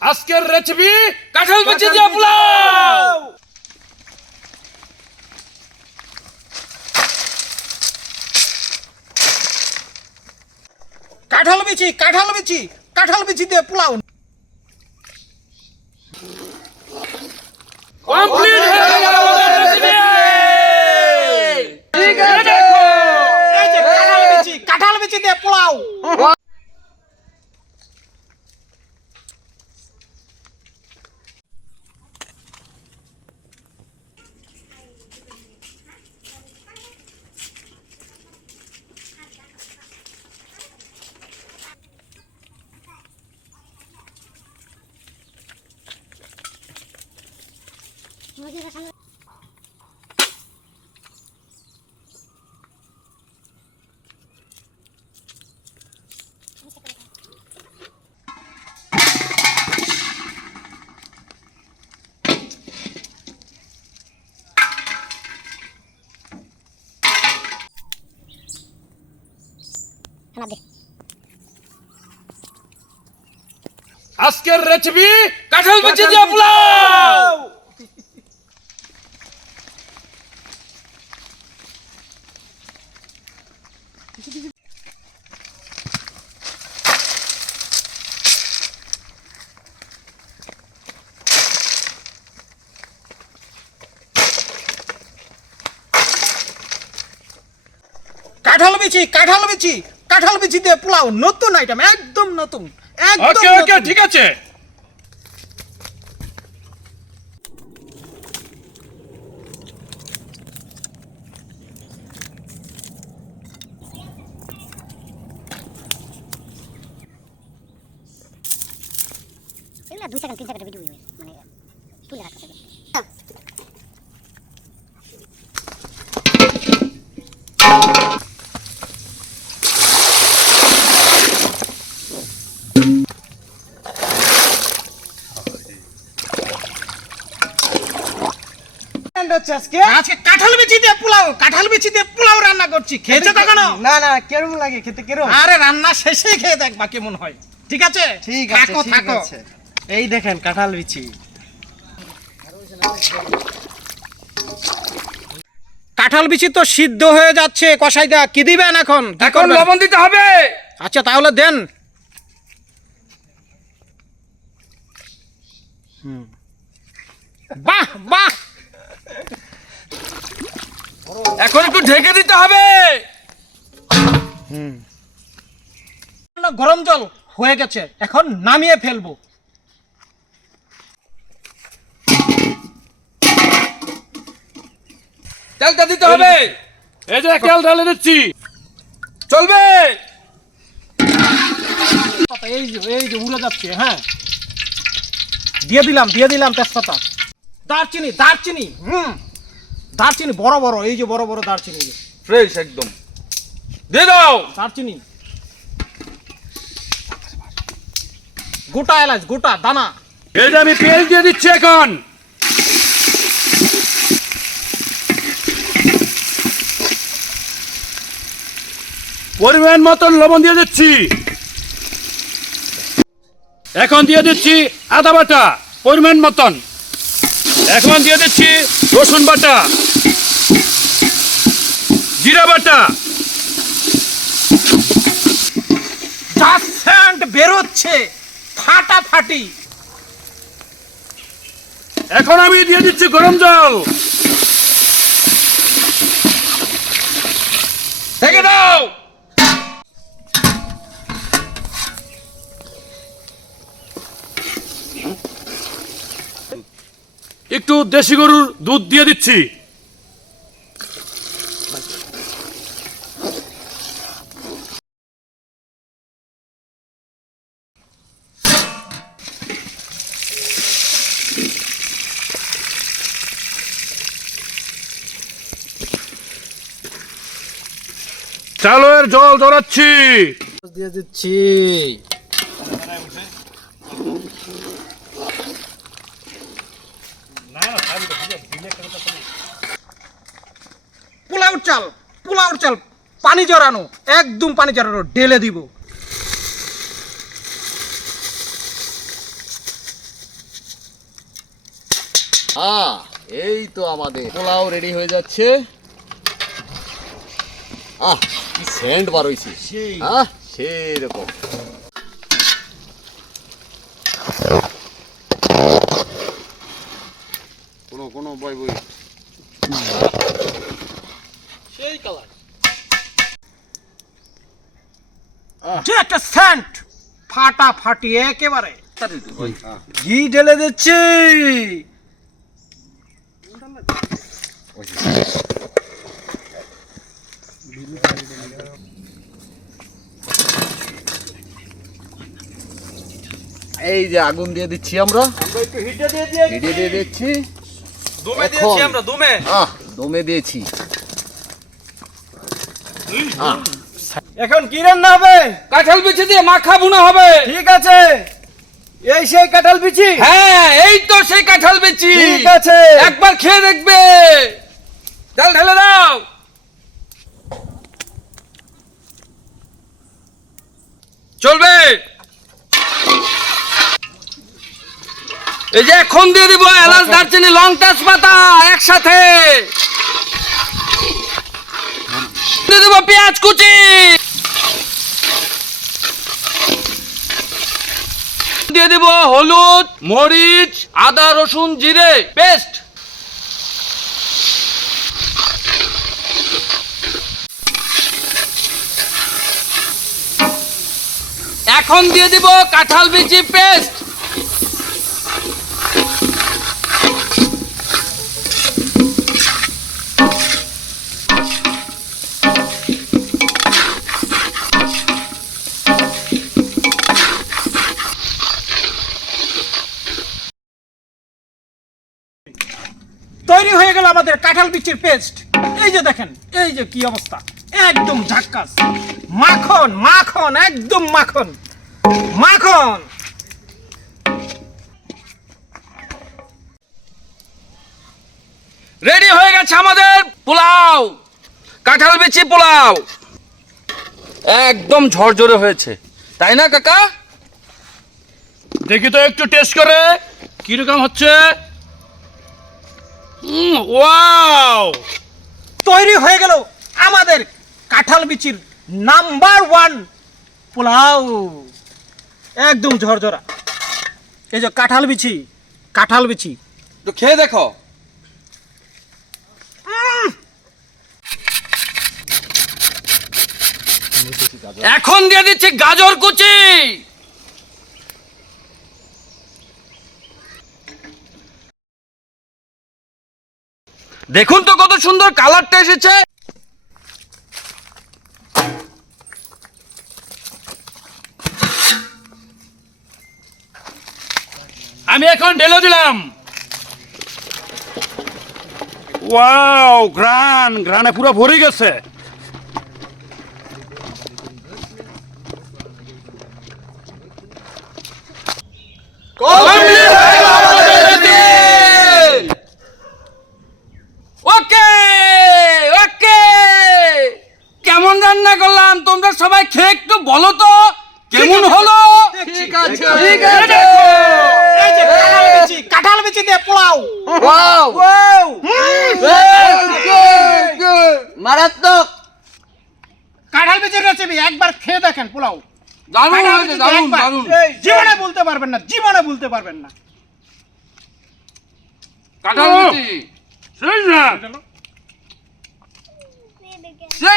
আজকের রেসিপি কাঁঠাল বিচি দিয়ে পোলাও। কাঁঠাল বিচি দিয়ে পোলাও কমপ্লিট হয়ে গেল আমাদের রেসিপি। ঠিক আছে, এই যে কাঁঠাল বিচি দিয়ে পোলাও। আজকের রেসিপি কাঁঠাল বিচি দিয়ে পোলাও। কাঁঠাল বিচি দিয়ে পোলাও, নতুন আইটেম, একদম নতুন, একদম ওকে ওকে, নতুন। ঠিক আছে। এগুলা 2 সেকেন্ড 3 সেকেন্ড ভিডিও মানে তুলে রাখতে হবে। আজকে কাঁঠাল বিচি দিয়ে পোলাও রান্না করছি। খেয়েছো কখনো? না না, কেরম লাগে খেতে, কেরম? আরে রান্না শেষেই খেয়ে দেখবা কেমন হয়। ঠিক আছে, ঠিক আছে, ঠিক থাকো। আছে। এই দেখেন কাঁঠাল বিচি। কাঁঠাল বিচি তো সিদ্ধ হয়ে যাচ্ছে। কসাইদা কি দিবেন এখন? এখন লবণ দিতে হবে। আচ্ছা তাহলে দেন। বাহ বাহ, এখন একটু ঢেকে দিতে হবে। গরম জল হয়ে গেছে, এখন নামিয়ে ফেলবো। তেলটা দিতে হবে। এই যে তেল ঢেলে দিচ্ছি, চলবে। এই যে উড়ে যাচ্ছে। হ্যাঁ, দিয়ে দিলাম তেজপাতা, দারচিনি। দারচিনি বড় বড়, এই যে বড় বড় দারচিনি, ফ্রেশ একদম দিয়ে দাও। দারচিনি, গোটা এলাচ, গোটা দানা। এই যে আমি পেঁয়াজ দিয়ে দিচ্ছি এখন। পরিমাণ মতন লবণ দিয়ে দিচ্ছি। এখন দিয়ে দিচ্ছি আদা বাটা পরিমাণ মতন। এখন দিয়ে দিচ্ছি রসুন বাটা, জিরা বাটা। যা সেন্ট বেরোচ্ছে ফাটাফাটি। এখন আমি দিয়ে দিচ্ছি গরম জল। ঢেকে দাও। একটু দেশি গরুর দুধ দিয়ে দিচ্ছি। চালের জল জড়াচ্ছি। দিয়ে দিচ্ছি। পোলাওর চাল পানি জড়ানো, একদম পানি জড়ানো, ঢেলে দিব। হ্যাঁ, এই তো আমাদের পোলাও রেডি হয়ে যাচ্ছে। কি সেন্ট বার হইছে। সেই রকম। কোনো বই সেই কালার যে একটা সেন্ট ফাটাফাটি একেবারে। ঘি ঢেলে দিচ্ছি। এই যে আগুন দিয়ে দিচ্ছি আমরা একটু হিটে দিয়ে দিয়ে ভিডিও দিয়ে দিচ্ছি। দমে দিয়েছি আমরা দমে। দমে দিয়েছি। এখন কি রান্না হবে? কাঁঠাল বিচি দিয়ে মাখা বুনা হবে। ঠিক আছে, এই সেই কাঁঠাল বিচি। হ্যাঁ, এই তো সেই কাঁঠাল বিচি। ঠিক আছে, একবার খেয়ে দেখবে। ডাল ঢেলে দাও। চলবে। এই যে এখন দিয়ে দিব এলাচ, দারচিনি, লং, তেজপাতা একসাথে। দিয়ে দিব পেঁয়াজ কুচি। দিয়ে দিব হলুদ, মরিচ, আদা, রসুন, জিরে পেস্ট। এখন দিয়ে দিব কাঁঠাল বিচি পেস্ট। তৈরি হয়ে গেল আমাদের কাঁঠাল বিচির পেস্ট। এই যে দেখেন, এই যে কি অবস্থা, একদম ঝাক্কাস। মাখন মাখন, একদম মাখন মাখন। রেডি হয়ে গেছে আমাদের পোলাও, কাঁঠাল বিচি পোলাও। একদম ঝরঝরে হয়েছে, তাই না কাকা? দেখি তো একটু টেস্ট করে কিরকম হচ্ছে। ওয়াও, তৈরি হয়ে গেল আমাদের কাঁঠাল বিচির নাম্বার 1 পোলাও। একদম ঝরঝরা। এই যে কাঁঠাল বিচি, কাঁঠাল বিচি তো খেয়ে দেখো। এখন দিয়ে দিচ্ছি গাজর কুচি। দেখুন তো কত সুন্দর কালারটা এসেছে। আমি এখন ঢেলে দিলাম। ওয়াও, ঘ্রাণে পুরো ভরে গেছে। ওকে ওকে, কেমন রান্না করলাম তোমরা সবাই খেয়ে একটু বলো তো কেমন হলো। ঠিক আছে, ঠিক আছে। এই যে কাঁঠাল বিচি, কাঁঠাল বিচি দিয়ে পোলাও। মারাত্মক। কাঁঠাল বিচির রেসিপি একবার খেয়ে দেখেন পোলাও। দারুণ কাঁঠাল হয়েছে, বিচি দারুণ একবার। দারুণ। জীবনে ভুলতে পারবেন না, জীবনে ভুলতে পারবেন না। কাঁঠাল বিচি সেই না, সেই